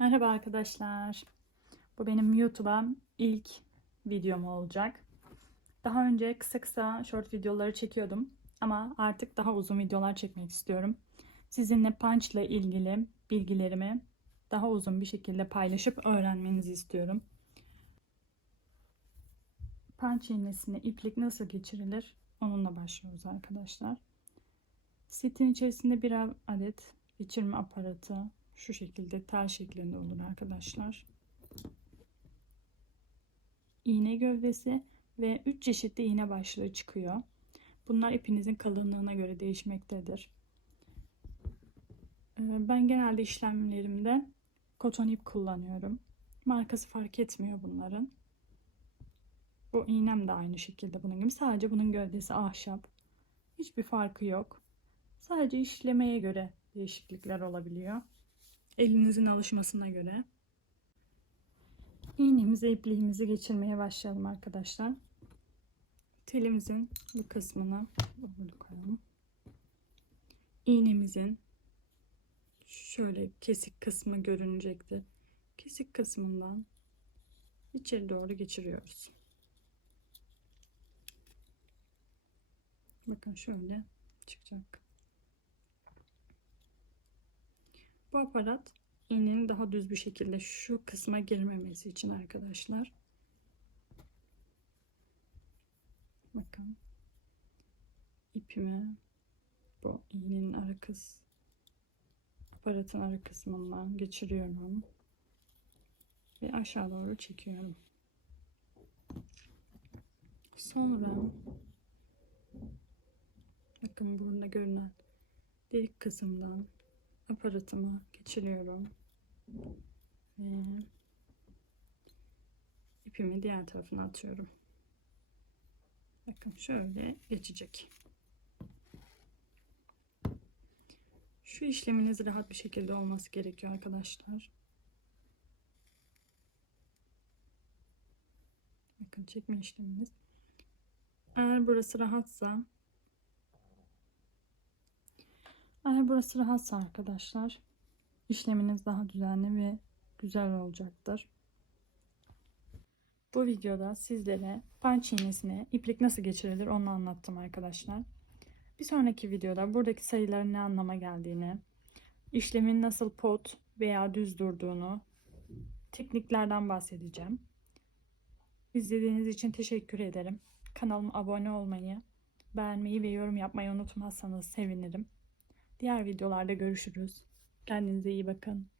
Merhaba arkadaşlar. Bu benim YouTube'a ilk videom olacak. Daha önce kısa kısa short videoları çekiyordum ama artık daha uzun videolar çekmek istiyorum. Sizinle punch ilgili bilgilerimi daha uzun bir şekilde paylaşıp öğrenmenizi istiyorum. Punch iğnesine iplik nasıl geçirilir? Onunla başlıyoruz arkadaşlar. Setin içerisinde bir adet geçirme aparatı, şu şekilde tel şeklinde olur arkadaşlar. İğne gövdesi ve 3 çeşitli iğne başlığı çıkıyor. Bunlar ipinizin kalınlığına göre değişmektedir. Ee, Ben genelde işlemlerimde koton ip kullanıyorum. Markası fark etmiyor bunların. Bu iğnem de aynı şekilde bunun gibi. Sadece bunun gövdesi ahşap. Hiçbir farkı yok. Sadece işlemeye göre değişiklikler olabiliyor elinizin alışmasına göre. İğnemize ipliğimizi geçirmeye başlayalım arkadaşlar. Telimizin bu kısmını böyle koyalım. İğnemizin şöyle kesik kısmı görünecektir. Kesik kısmından içeri doğru geçiriyoruz. Bakın şöyle çıkacak. Bu aparat iğnenin daha düz bir şekilde şu kısma girmemesi için arkadaşlar. Bakın. ipimi bu iğnenin ara kız aparatın ara kısmından geçiriyorum. Ve aşağı doğru çekiyorum. Sonra bakın burada görünen delik kısımdan aparatımı geçiriyorum. Ve ipimi diğer tarafına atıyorum. Bakın şöyle geçecek. Şu işleminiz rahat bir şekilde olması gerekiyor arkadaşlar. Bakın çekme işlemimiz. Eğer burası rahatsa eğer burası rahatsa arkadaşlar işleminiz daha düzenli ve güzel olacaktır. Bu videoda sizlere punch iğnesine iplik nasıl geçirilir onu anlattım arkadaşlar. Bir sonraki videoda buradaki sayıların ne anlama geldiğini, işlemin nasıl pot veya düz durduğunu, tekniklerden bahsedeceğim. İzlediğiniz için teşekkür ederim. Kanalıma abone olmayı, beğenmeyi ve yorum yapmayı unutmazsanız sevinirim. Diğer videolarda görüşürüz. Kendinize iyi bakın.